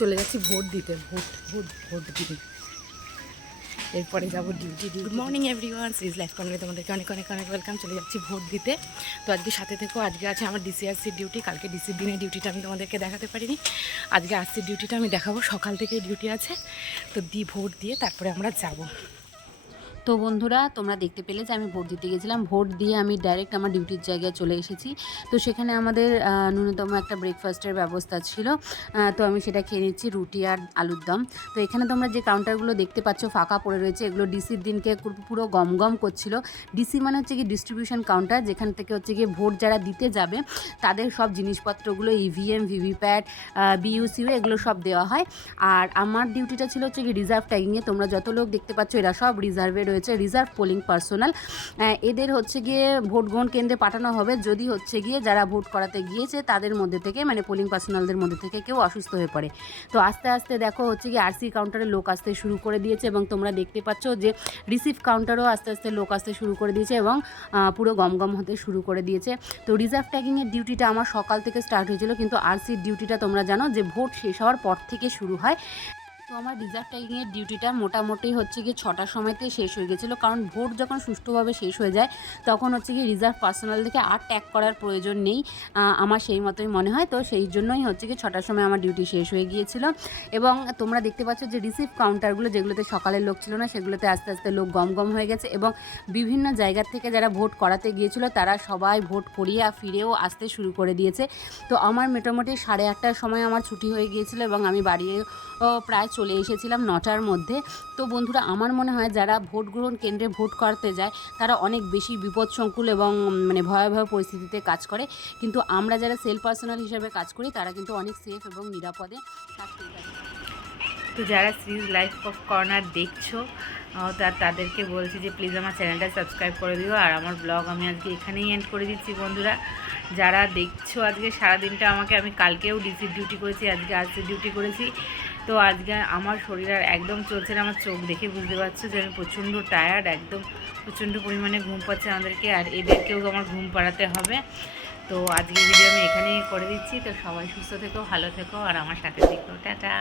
চলে যাচ্ছি ভোট দিতে, ভোট ভোট ভোট দিতে। এরপরে যাবো ডিউটি। গুড মর্নিং এভরিওয়ান, সিজ লাইফ কর্নারে তোমাদেরকে অনেক অনেক অনেক ওয়েলকাম। চলে যাচ্ছি ভোট দিতে। তো আজকে সাথে থেকেও, আজকে আছে আমার ডিসিআরসির ডিউটি। কালকে ডিসির দিনের ডিউটিটা আমি তোমাদেরকে দেখাতে পারিনি, আজকে আরসির ডিউটিটা আমি দেখাবো। সকাল থেকে ডিউটি আছে, তো ভোট দিয়ে তারপরে আমরা যাবো। তো বন্ধুরা, তোমরা দেখতে পেলে যে আমি ভোট দিতে গেছিলাম। ভোট দিয়ে আমি ডাইরেক্ট আমার ডিউটির জায়গায় চলে এসেছি। তো সেখানে আমাদের ন্যূনতম একটা ব্রেকফাস্টের ব্যবস্থা ছিল। তো আমি সেটা খেয়ে নিচ্ছি, রুটি আর আলুর দম। তো এখানে তোমরা যে কাউন্টারগুলো দেখতে পাচ্ছ ফাঁকা পড়ে রয়েছে, এগুলো ডিসির দিনকে পুরো গমগম করছিল। ডিসি মানে হচ্ছে কি ডিস্ট্রিবিউশন কাউন্টার, যেখান থেকে হচ্ছে গিয়ে ভোট যারা দিতে যাবে তাদের সব জিনিসপত্রগুলো ইভিএম, ভিভিপ্যাট, বিইউসিও এগুলো সব দেওয়া হয়। আর আমার ডিউটিটা ছিল হচ্ছে কি রিজার্ভ ট্যাগিংয়ে। তোমরা যত লোক দেখতে পাচ্ছ এরা সব রিজার্ভে রয়েছে, রিজার্ভ পোলিং পার্সোনাল। এদের হচ্ছে গিয়ে ভোট গ্রহণ কেন্দ্রে পাঠানো হবে যদি হচ্ছে গিয়ে যারা ভোট করাতে গিয়েছে তাদের মধ্যে থেকে, মানে পোলিং পার্সোনালদের মধ্যে থেকে কেউ অসুস্থ হয়ে পড়ে। তো আস্তে আস্তে দেখো হচ্ছে গিয়ে আরসি কাউন্টারে লোক আসতে শুরু করে দিয়েছে, এবং তোমরা দেখতে পাচ্ছ যে রিসিভ কাউন্টারও আস্তে আস্তে লোক আসতে শুরু করে দিয়েছে এবং পুরো গমগম হতে শুরু করে দিয়েছে। তো রিজার্ভ ট্যাগিংয়ের ডিউটিটা আমার সকাল থেকে স্টার্ট হয়েছিল, কিন্তু আরসির ডিউটিটা তোমরা জানো যে ভোট শেষ হওয়ার পর থেকে শুরু হয়। তো আমার রিজার্ভ ট্যাগিংয়ের ডিউটিটা মোটামুটি হচ্ছে গিয়ে 6টার সময়তে শেষ হয়ে গেছিলো, কারণ ভোট যখন সুষ্ঠুভাবে শেষ হয়ে যায় তখন হচ্ছে গিয়ে রিজার্ভ পার্সোনাল থেকে আর ট্যাগ করার প্রয়োজন নেই, আমার সেই মতোই মনে হয়। তো সেই জন্যই হচ্ছে গিয়ে 6টার সময় আমার ডিউটি শেষ হয়ে গিয়েছিল। এবং তোমরা দেখতে পাচ্ছ যে রিসিভ কাউন্টারগুলো যেগুলোতে সকালের লোক ছিল না, সেগুলোতে আস্তে আস্তে লোক গম হয়ে গেছে, এবং বিভিন্ন জায়গার থেকে যারা ভোট করাতে গিয়েছিল তারা সবাই ভোট করিয়ে ফিরেও আসতে শুরু করে দিয়েছে। তো আমার মোটামুটি 8:30টার সময় আমার ছুটি হয়ে গিয়েছিলো, এবং আমি বাড়িও প্রায় চলে এসেছিলাম 9টার মধ্যে। তো বন্ধুরা, আমার মনে হয় যারা ভোট গ্রহণ কেন্দ্রে ভোট করতে যায় তারা অনেক বেশি বিপদসংকুল এবং মানে ভয়াবহ পরিস্থিতিতে কাজ করে, কিন্তু আমরা যারা সেলফ পার্সোনাল হিসেবে কাজ করি তারা কিন্তু অনেক সেফ এবং নিরাপদে থাকতেই পারি। তো যারা সিজ লাইফ অফ কর্নার দেখছো তাদেরকে বলছি যে প্লিজ আমার চ্যানেলটা সাবস্ক্রাইব করে দিও। আর আমার ব্লগ আমি আজকে এখানেই এন্ড করে দিচ্ছি বন্ধুরা। যারা দেখছো আজকে সারাদিনটা আমাকে, আমি কালকেও ডিসির ডিউটি করেছি, আজকে আরসির ডিউটি করেছি। তো আজকে আমার শরীর আর একদম চলছে না, আমার চোখ দেখে বুঝতে পারছো যে আমি প্রচণ্ড টায়ার্ড, একদম প্রচণ্ড পরিমাণে ঘুম পাচ্ছে আমাদেরকে, আর এদেরকেও আমার ঘুম পাড়াতে হবে। তো আজকের ভিডিও আমি এখানেই করে দিচ্ছি। তো সবাই সুস্থ থেকো, ভালো থেকো, আর আমার সাথে থেকো। টাটা।